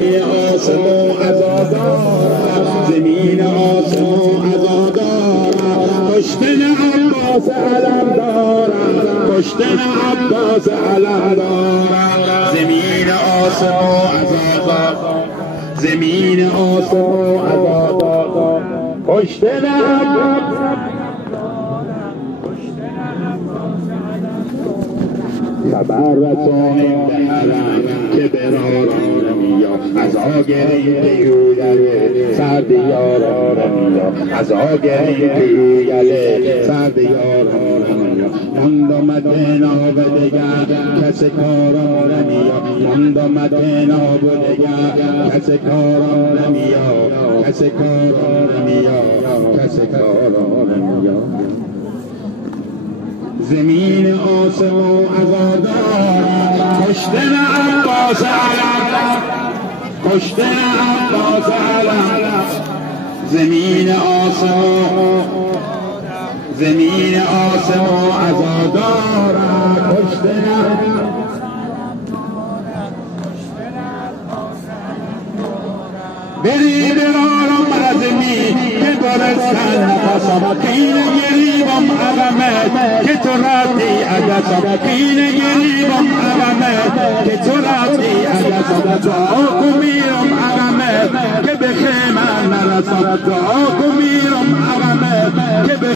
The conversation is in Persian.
آسمو عزادارم زمین آسمو عزادارم کشتن عباس علم دارم کشتن عباس علم دارم زمین آسمو عزادارم زمین آسمو عزادارم کشتن عباس خبر رسانیم به حرم که براران نمیا از آگرین پیویل سرد یاران نمیا از آگرین پیویل سرد یاران نمیا ماند آمد ناب دگر کس کاران نمیا ماند آمد ناب دگر کس کاران نمیا کس کاران نمیا کس کاران نمیا زمین آسمو عزادارم کشتن عباس علم کشتن عباس علم زمین آسمو عزادارم کشتن بری برارم عزمی که برستن نفسم قین گریبم عظمت که تو راتی عدسم قین گریبم عظمت که تو راتی عدسم دعا کمیرم عظمت که به خیمه نرسم دعا کمیرم عظمت که